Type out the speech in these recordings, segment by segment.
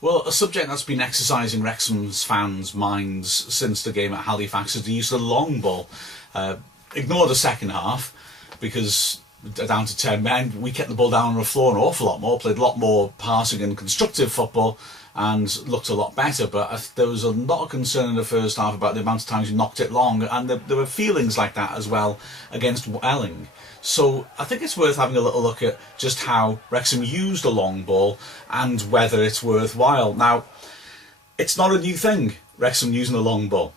Well, a subject that's been exercising Wrexham's fans' minds since the game at Halifax is the use of the long ball. Ignore the second half, because down to 10 men, we kept the ball down on the floor an awful lot more, played a lot more passing and constructive football, and looked a lot better. But there was a lot of concern in the first half about the amount of times we knocked it long, and there were feelings like that as well against Welling. So I think it's worth having a little look at just how Wrexham used a long ball and whether it's worthwhile. Now, it's not a new thing, Wrexham using a long ball.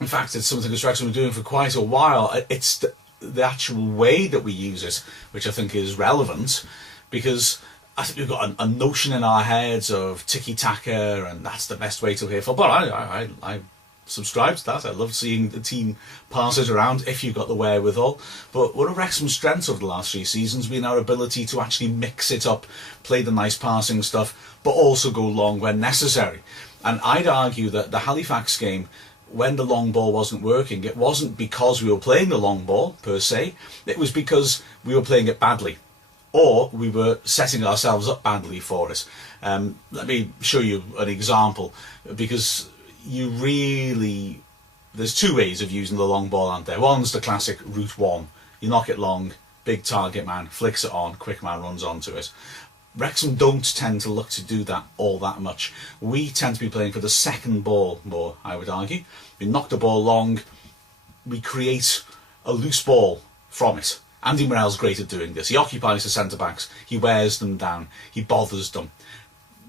In fact, it's something that Wrexham have been doing for quite a while. It's the actual way that we use it, which I think is relevant, because I think we've got a notion in our heads of tiki-taka, and that's the best way to play football. I subscribe to that. I love seeing the team pass it around if you've got the wherewithal. But one of Wrexham's strengths over the last 3 seasons has been our ability to actually mix it up, play the nice passing stuff, but also go long when necessary. And I'd argue that the Halifax game, when the long ball wasn't working, it wasn't because we were playing the long ball per se, it was because we were playing it badly, or we were setting ourselves up badly for it. Let me show you an example, because there's 2 ways of using the long ball, aren't there? One's the classic route 1. You knock it long, big target man, flicks it on, quick man runs onto it. Wrexham don't tend to look to do that all that much. We tend to be playing for the second ball more, I would argue. We knock the ball long, we create a loose ball from it. Andy Morell's great at doing this. He occupies the centre-backs, he wears them down, he bothers them.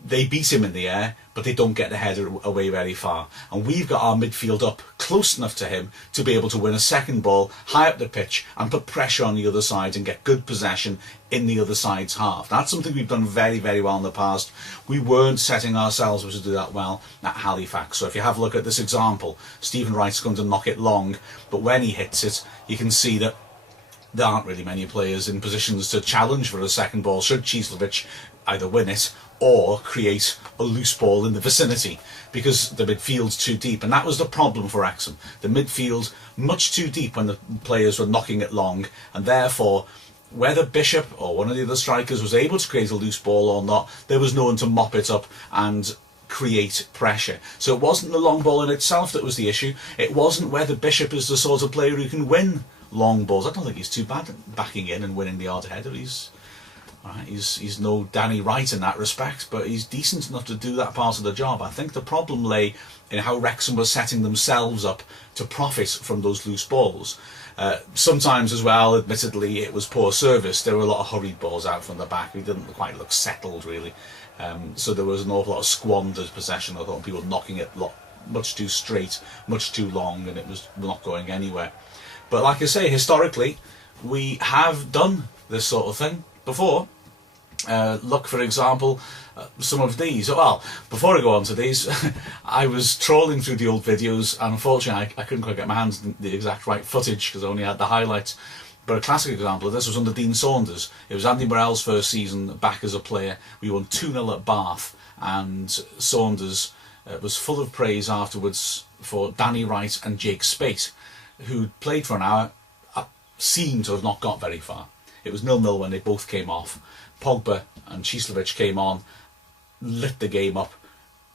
They beat him in the air, but they don't get the header away very far. And we've got our midfield up close enough to him to be able to win a second ball high up the pitch and put pressure on the other side and get good possession in the other side's half. That's something we've done very, very well in the past. We weren't setting ourselves up to do that well at Halifax. So if you have a look at this example, Stephen Wright's going to knock it long, but when he hits it, you can see that there aren't really many players in positions to challenge for a second ball should Chislovic either win it or create a loose ball in the vicinity, because the midfield's too deep. And that was the problem for Wrexham. The midfield much too deep when the players were knocking it long, and therefore whether Bishop or one of the other strikers was able to create a loose ball or not, there was no one to mop it up and create pressure. So it wasn't the long ball in itself that was the issue. It wasn't whether Bishop is the sort of player who can win long balls. I don't think he's too bad at backing in and winning the odd header. He's no Danny Wright in that respect, but he's decent enough to do that part of the job. I think the problem lay in how Wrexham was setting themselves up to profit from those loose balls. Sometimes as well, admittedly, it was poor service. There were a lot of hurried balls out from the back. We didn't quite look settled, really. So there was an awful lot of squandered possession. I thought people knocking it much too straight, much too long, and it was not going anywhere. But like I say, historically, we have done this sort of thing before. Look, for example, some of these. Well, before I go on to these, I was trawling through the old videos, and unfortunately I couldn't quite get my hands on the exact right footage because I only had the highlights. But a classic example of this was under Dean Saunders. It was Andy Morell's first season back as a player. We won 2-0 at Bath, and Saunders was full of praise afterwards for Danny Wright and Jake Spate, who played for an hour, seemed to have not got very far. It was 0-0 when they both came off. Pogba and Chislovic came on, lit the game up,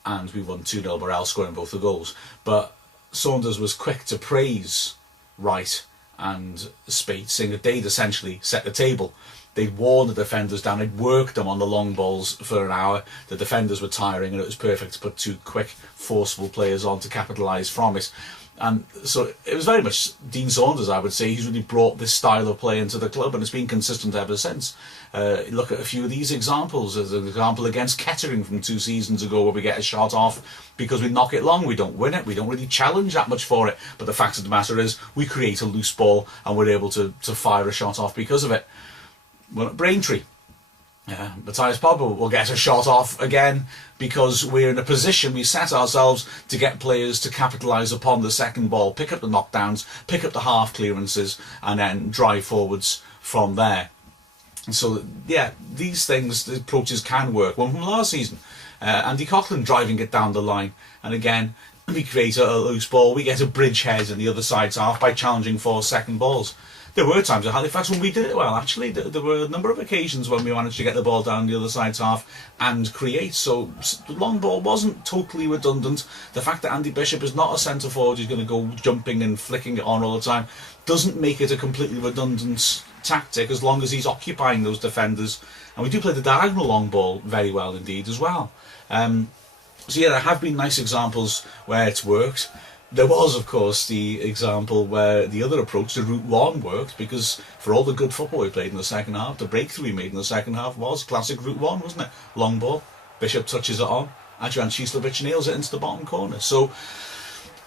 and we won 2-0, Morell scoring both the goals. But Saunders was quick to praise Wright and Spate, saying that they'd essentially set the table. They'd worn the defenders down, they'd worked them on the long balls for an hour. The defenders were tiring, and it was perfect to put 2 quick, forceful players on to capitalise from it. And so it was very much Dean Saunders, I would say, who's really brought this style of play into the club, and it's been consistent ever since. Look at a few of these examples. There's an example against Kettering from 2 seasons ago where we get a shot off because we knock it long. We don't win it, we don't really challenge that much for it, but the fact of the matter is we create a loose ball and we're able to fire a shot off because of it. Well, at Braintree, Matthias Pogba will get a shot off again because we're in a position, we set ourselves to get players to capitalise upon the second ball, pick up the knockdowns, pick up the half clearances, and then drive forwards from there. And so, yeah, these things, the approaches can work. One from last season, Andy Coughlin driving it down the line, and again, we create a loose ball, we get a bridgehead in the other side's half by challenging for second balls. There were times at Halifax when we did it well, actually. There were a number of occasions when we managed to get the ball down the other side's half and create. So the long ball wasn't totally redundant. The fact that Andy Bishop is not a centre forward who's going to go jumping and flicking it on all the time doesn't make it a completely redundant tactic, as long as he's occupying those defenders. And we do play the diagonal long ball very well indeed as well. So yeah, there have been nice examples where it's worked. There was, of course, the example where the other approach, the route one, worked, because for all the good football we played in the second half, the breakthrough we made in the second half was classic route one, wasn't it? Long ball, Bishop touches it on, Adrian Cislovic nails it into the bottom corner. So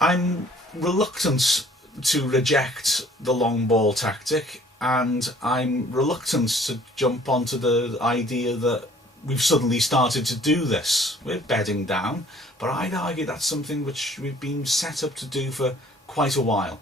I'm reluctant to reject the long ball tactic, and I'm reluctant to jump onto the idea that we've suddenly started to do this. We're bedding down, but I'd argue that's something which we've been set up to do for quite a while.